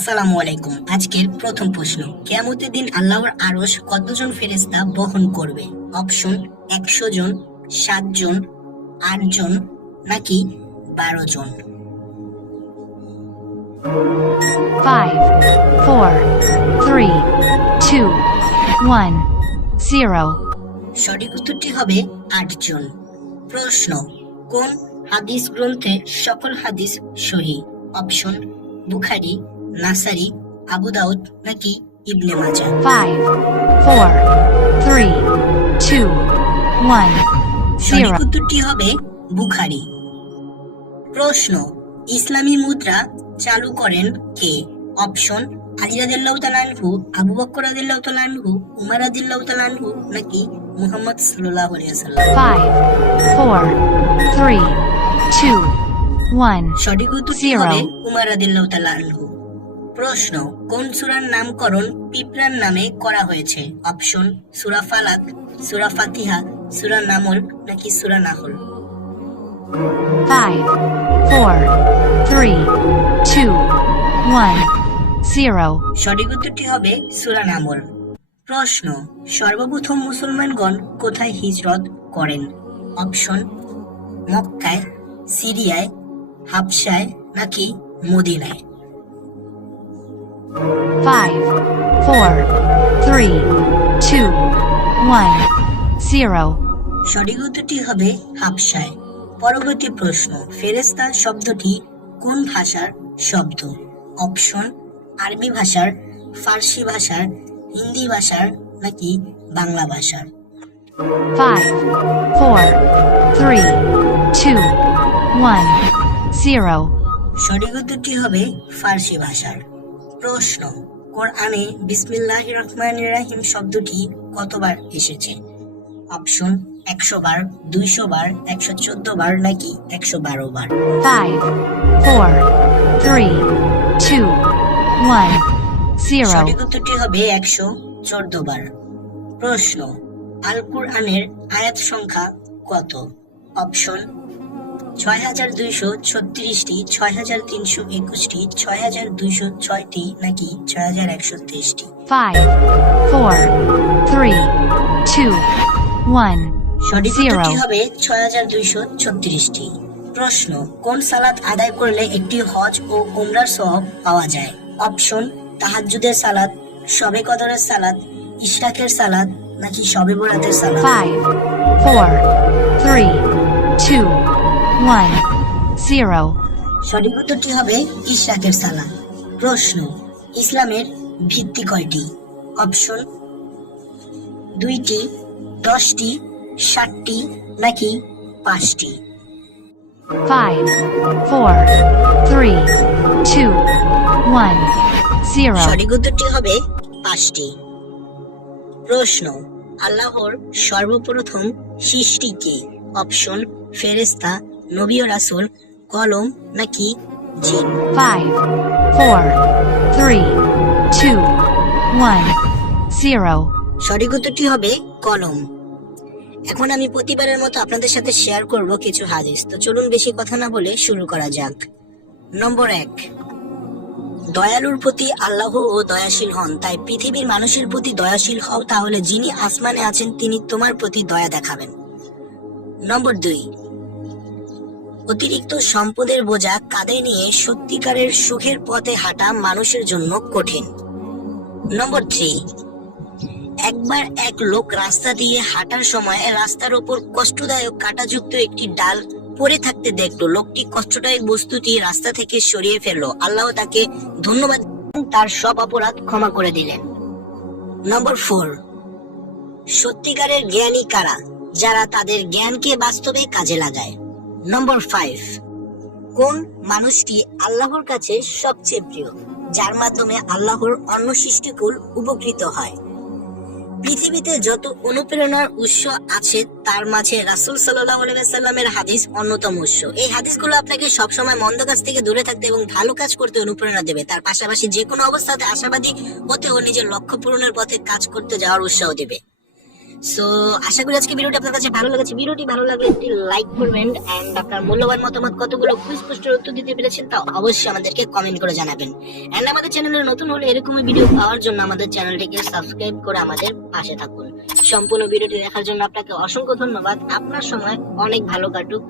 আসসালামু আলাইকুম। আজকের প্রথম প্রশ্ন, কিয়ামতের দিন আল্লাহর আরশ কতজন ফেরেশতা বহন করবে? অপশন 100 জন, 7 জন, 8 জন নাকি 12 জন? 5, 4, 3, 2, 1, 0. সঠিক উত্তরটি হবে 8 জন। প্রশ্ন, কোন হাদিস গ্রন্থে সকল হাদিস সহিহ? অপশন বুখারী, নাসাই, আবু দাউদ নাকি ইবনে মাজাহ? 5, 4, 3, 2, 1, সঠিক 0. উত্তরটি হবে বুখারী। প্রশ্ন, ইসলামী মুদ্রা চালু করেন কে? অপশন আলী রাদিয়াল্লাহু তাআলা আনহু, আবু বকর রাদিয়াল্লাহু তাআলা আনহু, উমর রাদিয়াল্লাহু তাআলা আনহু নাকি মুহাম্মদ সাল্লাল্লাহু আলাইহি ওয়াসাল্লাম? 5, 4, 3, 2, 1, সঠিক উত্তরটি 0. হবে উমর রাদিয়াল্লাহু তাআলা আনহু। প্রশ্ন, কোন সূরার নামকরণ পিঁপড়ার নামে করা হয়েছে? অপশন সূরা ফালাক, সূরা ফাতিহা, সূরা নামল নাকি সূরা নাহল? 5, 4, 3, 2, 1, 0. সঠিক উত্তরটি হবে সূরা নামল। প্রশ্ন, সর্বপ্রথম মুসলমানগণ কোথায় হিজরত করেন? অপশন মক্কায়, সিরিয়ায়, হাবশায় নাকি মদিনায়? 5, 4, 3, 2, 1, 0. সঠিক উত্তরটি হবে হাবশায়। পরবর্তী প্রশ্ন, ফেরেশতা শব্দটি কোন ভাষার শব্দ? অপশন আরবি ভাষার, ফার্সি ভাষার, হিন্দি ভাষার নাকি বাংলা ভাষার? 5, 4, 3, 2, 1, 0. সঠিক উত্তরটি হবে ফার্সি ভাষার। প্রশ্ন, কোরআনে বিসমিল্লাহির রহমানির রহিম শব্দটি কতবার এসেছে? অপশন 100 বার, 200 বার, 114 বার নাকি 112 বার? 5, 4, 3, 2, 1, 0. সঠিক উত্তরটি হবে 114 বার। প্রশ্ন, আল কুরআনের আয়াত সংখ্যা কত? অপশন 6236টি, 6321টি, 6206টি নাকি 6123টি? 5, 4, 3, 2, 1, সঠিক উত্তরটি 0. হবে 6236টি। প্রশ্ন, কোন সালাত আদায় করলে একটি হজ ও উমরার সওয়াব পাওয়া যায়? অপশন তাহাজ্জুদের সালাত, শবে কদরের সালাত, ইশরাকের সালাত নাকি শবে বরাতের সালাত? 5, 4, 3, 2, 1, 0. সঠিক উত্তরটি হবে ইশরাকের সালাত। প্রশ্ন, ইসলামের ভিত্তি কয়টি? অপশন 2টি, 10টি, 7টি নাকি 5টি? 5, 4, 3, 2, 1, 0. সঠিক উত্তরটি হবে 5টি। প্রশ্ন, আল্লাহর সর্বপ্রথম সৃষ্টি কে? অপশন ফেরেশতা, নবী ও রাসূল, কলম নাকি জিন? 5, 4, 3, 2, 1, 0. সঠিক উত্তরটি হবে কলম। এখন আমি প্রতিবারের মতো আপনাদের সাথে শেয়ার করব কিছু হাদিস। তো চলুন বেশি কথা না বলে শুরু করা যাক। নম্বর 1, দয়ালুর প্রতি আল্লাহ ও দয়াশীল হন, তাই পৃথিবীর মানুষের প্রতি দয়াশীল হও, তাহলে যিনি আসমানে আছেন তিনি তোমার প্রতি দয়া দেখাবেন। নম্বর 2, অতিরিক্ত সম্পদের বোঝা কাঁধে নিয়ে সত্যিকারের সুখের পথে হাঁটা মানুষের জন্য কঠিন। নম্বর 3, একবার এক লোক রাস্তা দিয়ে হাঁটার সময় রাস্তার উপর কষ্টদায়ক কাঁটাযুক্ত একটি ডাল পড়ে থাকতে দেখলো। লোকটি কষ্টদায়ক বস্তুটি রাস্তা থেকে সরিয়ে ফেললো। আল্লাহ তাকে ধন্যবাদ, তার সব অপরাধ ক্ষমা করে দিলেন। নম্বর 4, সত্যিকারের জ্ঞানী কারা? যারা তাদের জ্ঞানকে বাস্তবে কাজে লাগায়। নম্বর 5, কোন মানুষটি আল্লাহর কাছে সবচেয়ে প্রিয়? যার মাধ্যমে আল্লাহর অন্য সৃষ্টিকুল উপকৃত হয়। পৃথিবীতে যত অনুপ্রেরণার উৎস আছে তার মাঝে রাসূল সাল্লাল্লাহু আলাইহি ওয়াসাল্লামের হাদিস অন্যতম উৎস। এই হাদিসগুলো আপনাকে সবসময় মন্দ কাজ থেকে দূরে থাকতে এবং ভালো কাজ করতে অনুপ্রেরণা দেবে। তার পাশাপাশি যে কোনো অবস্থাতে আশাবাদী হতে ও নিজের লক্ষ্য পূরণের পথে কাজ করতে যাওয়ার উৎসাহ দেবে। সো আশা করি আজকে ভিডিওটি আপনার কাছে ভালো লেগেছে। ভিডিওটি ভালো লাগলে একটি লাইক করবেন এন্ড আপনার মূল্যবান মতামত কতগুলো কুইজ প্রশ্নের উত্তর দিতে পেরেছেন তা অবশ্যই আমাদেরকে কমেন্ট করে জানাবেন। এন্ড আমাদের চ্যানেলে নতুন হলে এরকমই ভিডিও পাওয়ার জন্য আমাদের চ্যানেলটিকে সাবস্ক্রাইব করে আমাদের পাশে থাকুন। সম্পূর্ণ ভিডিওটি দেখার জন্য আপনাকে অসংখ্য ধন্যবাদ। আপনার সময় অনেক ভালো কাটুক।